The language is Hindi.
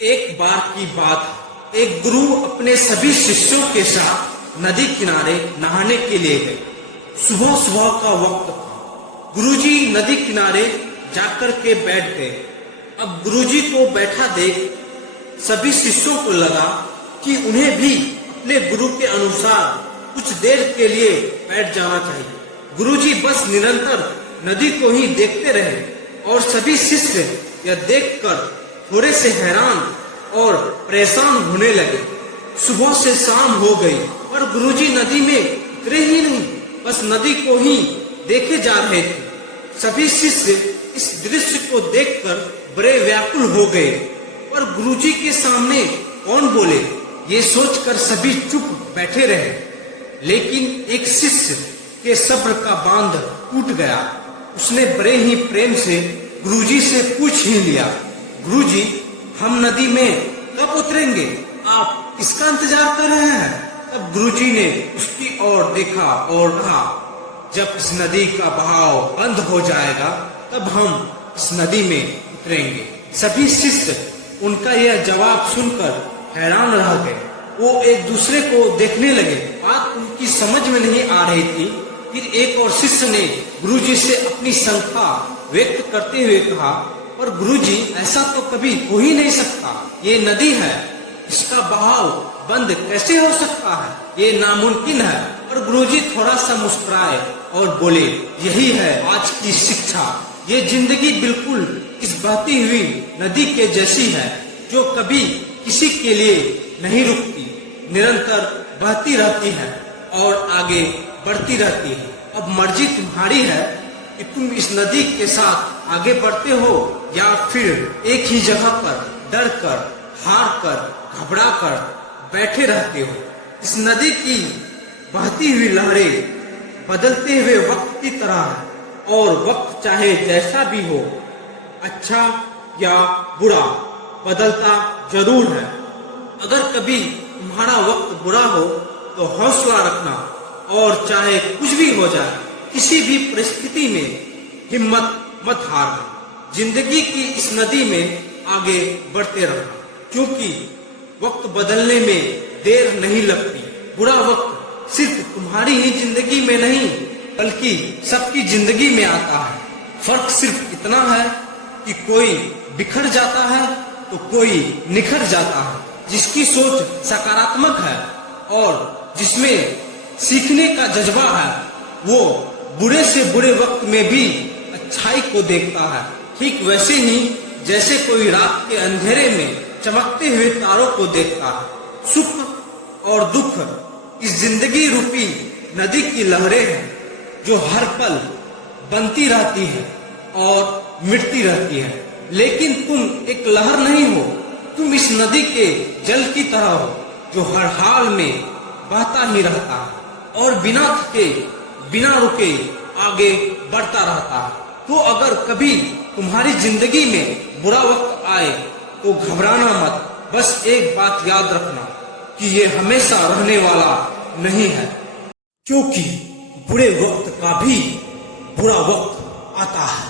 एक बार की बात है, एक गुरु अपने सभी शिष्यों के साथ नदी किनारे नहाने के लिए गए। सुबह सुबह का वक्त था। गुरुजी नदी किनारे जाकर के बैठ गए। अब गुरुजी को बैठा देख सभी शिष्यों को लगा कि उन्हें भी अपने गुरु के अनुसार कुछ देर के लिए बैठ जाना चाहिए। गुरुजी बस निरंतर नदी को ही देखते रहे और सभी शिष्य यह देखकर थोड़े से हैरान और परेशान होने लगे। सुबह से शाम हो गई पर गुरुजी नदी में उतरे ही नहीं, बस नदी को ही देखे जा रहे थे। सभी शिष्य इस दृश्य को देखकर बड़े व्याकुल हो गए, पर गुरुजी के सामने कौन बोले, ये सोचकर सभी चुप बैठे रहे। लेकिन एक शिष्य के सब्र का बांध टूट गया। उसने बड़े ही प्रेम से गुरुजी से पूछ ही लिया, गुरुजी, हम नदी में कब उतरेंगे? आप किसका इंतजार कर रहे हैं? तब गुरुजी ने उसकी ओर देखा और कहा, जब इस नदी का बहाव बंद हो जाएगा तब हम इस नदी में उतरेंगे। सभी शिष्य उनका यह जवाब सुनकर हैरान रह गए। वो एक दूसरे को देखने लगे। बात उनकी समझ में नहीं आ रही थी। फिर एक और शिष्य ने गुरुजी से अपनी शंका व्यक्त करते हुए कहा, पर गुरुजी, ऐसा तो कभी हो ही नहीं सकता। ये नदी है, इसका बहाव बंद कैसे हो सकता है? ये नामुमकिन है। और गुरुजी थोड़ा सा मुस्कुराए और बोले, यही है आज की शिक्षा। ये जिंदगी बिल्कुल इस बहती हुई नदी के जैसी है, जो कभी किसी के लिए नहीं रुकती, निरंतर बहती रहती है और आगे बढ़ती रहती है। अब मर्जी तुम्हारी है कि तुम इस नदी के साथ आगे बढ़ते हो या फिर एक ही जगह पर डर कर, हार कर, घबरा कर बैठे रहते हो। इस नदी की बहती हुई लहरें बदलते हुए वक्त की तरह है और वक्त चाहे जैसा भी हो, अच्छा या बुरा, बदलता जरूर है। अगर कभी तुम्हारा वक्त बुरा हो तो हौसला रखना और चाहे कुछ भी हो जाए, किसी भी परिस्थिति में हिम्मत मत हारना। जिंदगी की इस नदी में आगे बढ़ते रहना, क्योंकि वक्त बदलने में देर नहीं लगती। बुरा वक्त सिर्फ तुम्हारी ही जिंदगी में नहीं बल्कि सबकी जिंदगी में आता है। फर्क सिर्फ इतना है कि कोई बिखर जाता है तो कोई निखर जाता है। जिसकी सोच सकारात्मक है और जिसमें सीखने का जज्बा है, वो बुरे से बुरे वक्त में भी अच्छाई को देखता है। ठीक वैसे ही जैसे कोई रात के अंधेरे में चमकते हुए तारों को देखता है। सुख और दुख इस जिंदगी रूपी नदी की लहरें हैं, जो हर पल बनती रहती है और मिटती रहती है। लेकिन तुम एक लहर नहीं हो, तुम इस नदी के जल की तरह हो, जो हर हाल में बहता ही रहता है और बिना थके, बिना रुके आगे बढ़ता रहता है। तो अगर कभी तुम्हारी जिंदगी में बुरा वक्त आए तो घबराना मत। बस एक बात याद रखना कि ये हमेशा रहने वाला नहीं है, क्योंकि बुरे वक्त का भी बुरा वक्त आता है।